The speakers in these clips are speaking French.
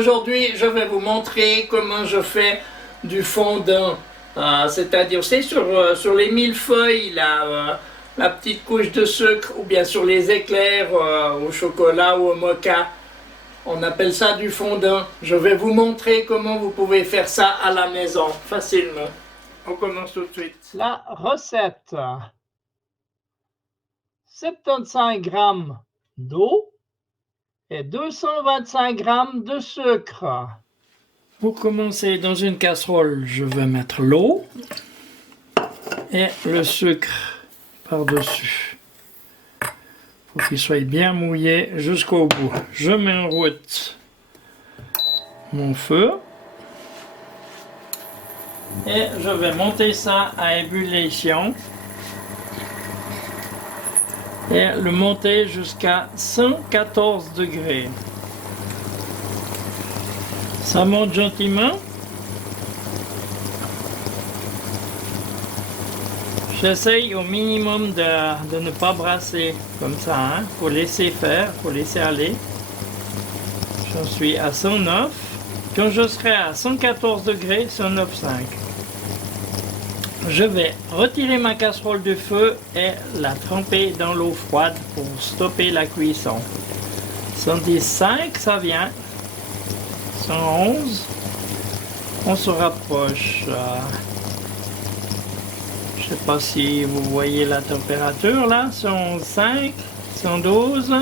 Aujourd'hui, je vais vous montrer comment je fais du fondant. C'est-à-dire, c'est sur les millefeuilles, la petite couche de sucre, ou bien sur les éclairs au chocolat ou au mocha. On appelle ça du fondant. Je vais vous montrer comment vous pouvez faire ça à la maison, facilement. On commence tout de suite. La recette. 75 g d'eau et 225 g de sucre. Pour commencer, dans une casserole, je vais mettre l'eau et le sucre par-dessus pour qu'il soit bien mouillé jusqu'au bout. Je mets en route mon feu et je vais monter ça à ébullition et le monter jusqu'à 114 degrés. Ça monte gentiment. J'essaye au minimum de ne pas brasser comme ça. Hein. Faut laisser faire, faut laisser aller. J'en suis à 109. Quand je serai à 114 degrés, 109,5. Je vais retirer ma casserole du feu et la tremper dans l'eau froide pour stopper la cuisson. 110,5, ça vient. 111. On se rapproche. Je sais pas si vous voyez la température là. 111,5, 112,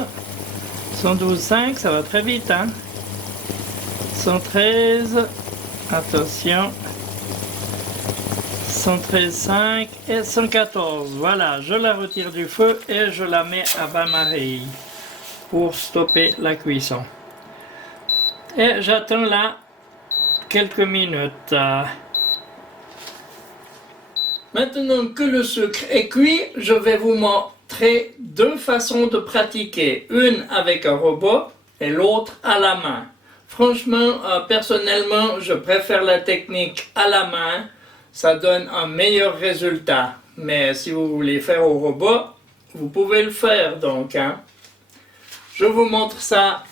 112,5, ça va très vite. Hein? 113, attention. 113,5 et 114. Voilà, je la retire du feu et je la mets à bain-marie pour stopper la cuisson. Et j'attends là quelques minutes. Maintenant que le sucre est cuit, je vais vous montrer deux façons de pratiquer. Une avec un robot et l'autre à la main. Franchement, personnellement, je préfère la technique à la main. Ça donne un meilleur résultat. Mais si vous voulez faire au robot, vous pouvez le faire donc. Hein. Je vous montre ça,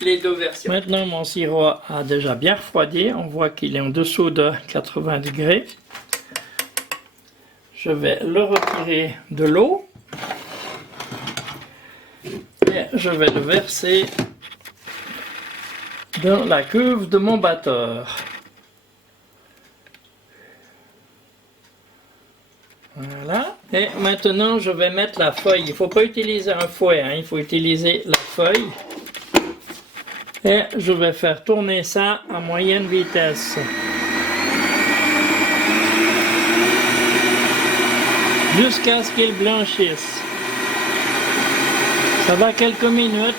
les deux versions. Maintenant, mon sirop a déjà bien refroidi. On voit qu'il est en dessous de 80 degrés. Je vais le retirer de l'eau. Et je vais le verser dans la cuve de mon batteur. Voilà. Et maintenant, je vais mettre la feuille. Il ne faut pas utiliser un fouet, hein. Il faut utiliser la feuille. Et je vais faire tourner ça à moyenne vitesse. Jusqu'à ce qu'il blanchisse. Ça va quelques minutes.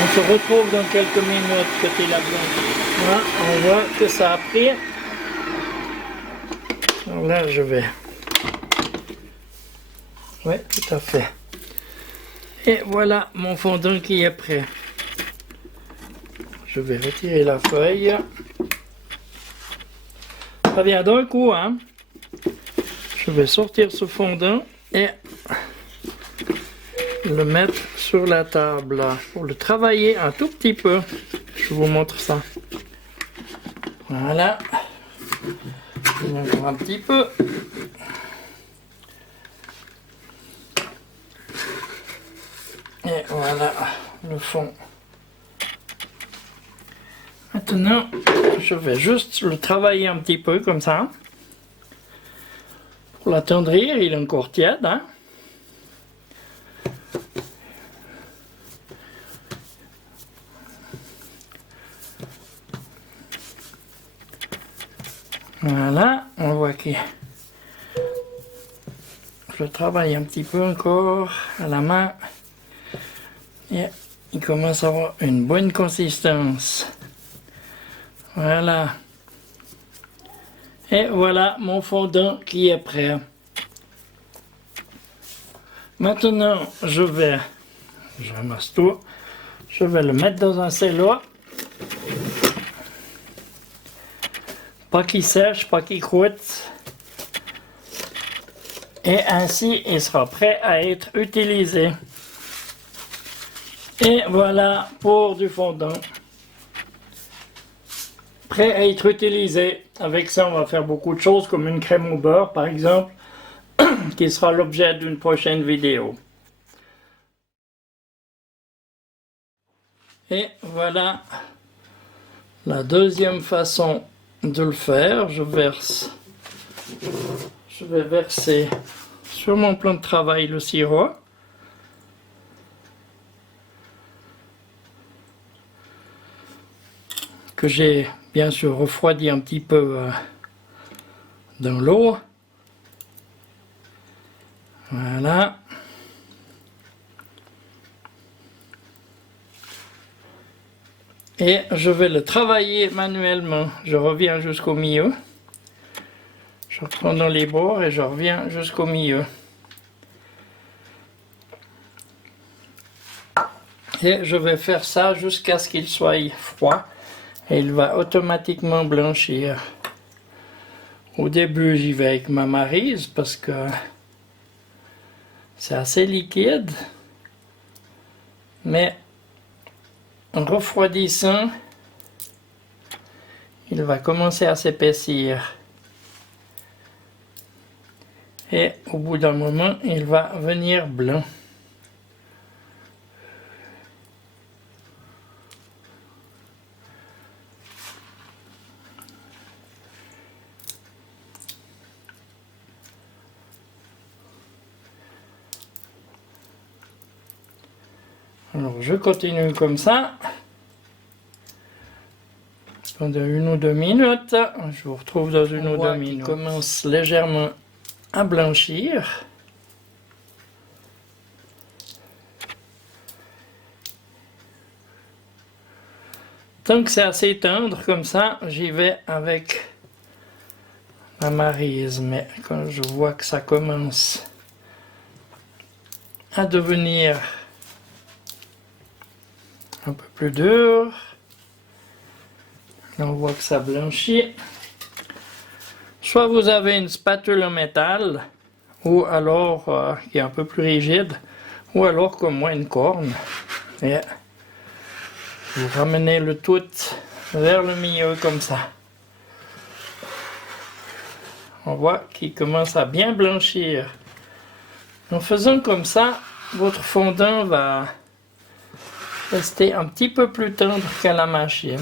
On se retrouve dans quelques minutes quand il a blanchi. Voilà, on voit que ça a pris. Alors là, je vais... Oui, tout à fait. Et voilà mon fondant qui est prêt. Je vais retirer la feuille. Ça vient d'un coup, hein. Je vais sortir ce fondant et le mettre sur la table pour le travailler un tout petit peu. Je vous montre ça. Voilà. Encore un petit peu. Et voilà le fond. Maintenant, je vais juste le travailler un petit peu comme ça. Pour l'attendrir, il est encore tiède. Hein? Voilà, on voit que je travaille un petit peu encore à la main. Et il commence à avoir une bonne consistance. Voilà. Et voilà mon fondant qui est prêt. Maintenant, je ramasse tout. Je vais le mettre dans un cello. Pas qu'il sèche, pas qu'il croûte. Et ainsi, il sera prêt à être utilisé. Et voilà pour du fondant. Prêt à être utilisé. Avec ça, on va faire beaucoup de choses comme une crème au beurre par exemple, qui sera l'objet d'une prochaine vidéo. Et voilà la deuxième façon de le faire. Je vais verser sur mon plan de travail le sirop. Que j'ai bien sûr refroidi un petit peu dans l'eau. Voilà. Et je vais le travailler manuellement. Je reviens jusqu'au milieu. Je reprends dans les bords et je reviens jusqu'au milieu. Et je vais faire ça jusqu'à ce qu'il soit froid. Et il va automatiquement blanchir. Au début, j'y vais avec ma maryse parce que c'est assez liquide. Mais en refroidissant, il va commencer à s'épaissir. Et au bout d'un moment, il va venir blanc. Alors je continue comme ça pendant 1 ou 2 minutes. Je vous retrouve dans 1 ou 2 minutes. Il commence légèrement à blanchir. Tant que c'est assez tendre comme ça, j'y vais avec ma maryse. Mais quand je vois que ça commence à devenir un peu plus dur, on voit que ça blanchit. Soit vous avez une spatule en métal, ou alors qui est un peu plus rigide, ou alors comme moi une corne. Et vous ramenez le tout vers le milieu comme ça. On voit qu'il commence à bien blanchir. En faisant comme ça, votre fondant va rester un petit peu plus tendre qu'à la machine.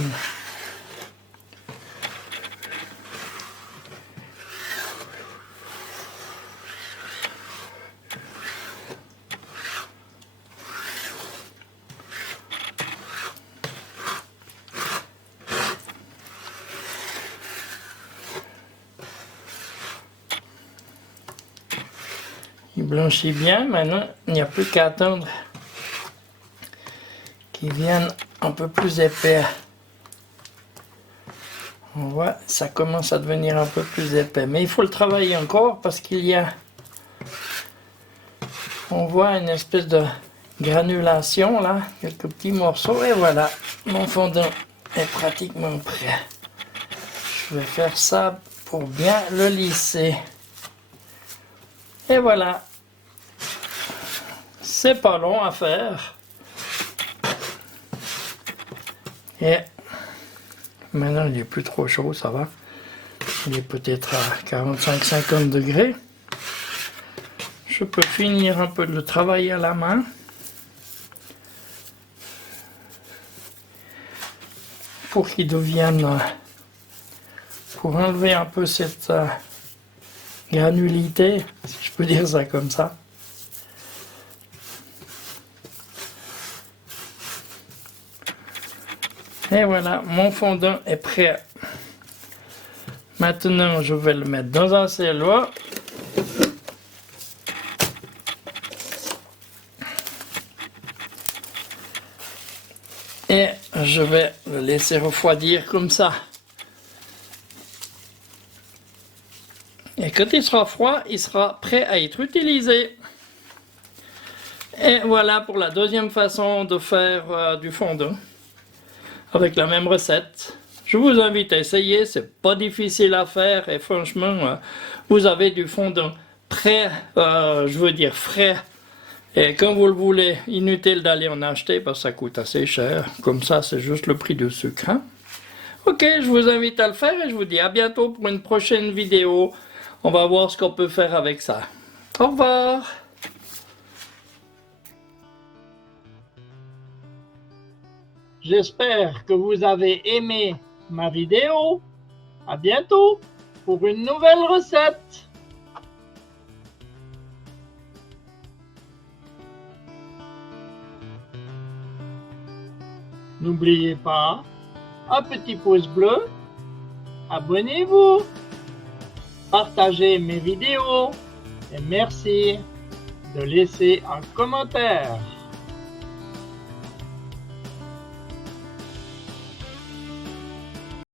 Il blanchit bien, maintenant il n'y a plus qu'à attendre qu'il vienne un peu plus épais. On voit, ça commence à devenir un peu plus épais, mais il faut le travailler encore parce qu'il y a, on voit une espèce de granulation là, quelques petits morceaux, et voilà, mon fondant est pratiquement prêt. Je vais faire ça pour bien le lisser. Et voilà, c'est pas long à faire. Et maintenant il n'est plus trop chaud, ça va. Il est peut-être à 45-50 degrés. Je peux finir un peu de le travailler à la main. Pour qu'il devienne, pour enlever un peu cette granulité, si je peux dire ça comme ça. Et voilà, mon fondant est prêt. Maintenant, je vais le mettre dans un cellophane. Et je vais le laisser refroidir comme ça. Et quand il sera froid, il sera prêt à être utilisé. Et voilà pour la deuxième façon de faire du fondant. Avec la même recette. Je vous invite à essayer, c'est pas difficile à faire et franchement, vous avez du fondant prêt, je veux dire frais Et quand vous le voulez, inutile d'aller en acheter parce que ça coûte assez cher. Comme ça, c'est juste le prix du sucre. Hein? Ok, je vous invite à le faire et je vous dis à bientôt pour une prochaine vidéo. On va voir ce qu'on peut faire avec ça. Au revoir. J'espère que vous avez aimé ma vidéo. À bientôt pour une nouvelle recette. N'oubliez pas, un petit pouce bleu, abonnez-vous, partagez mes vidéos et merci de laisser un commentaire.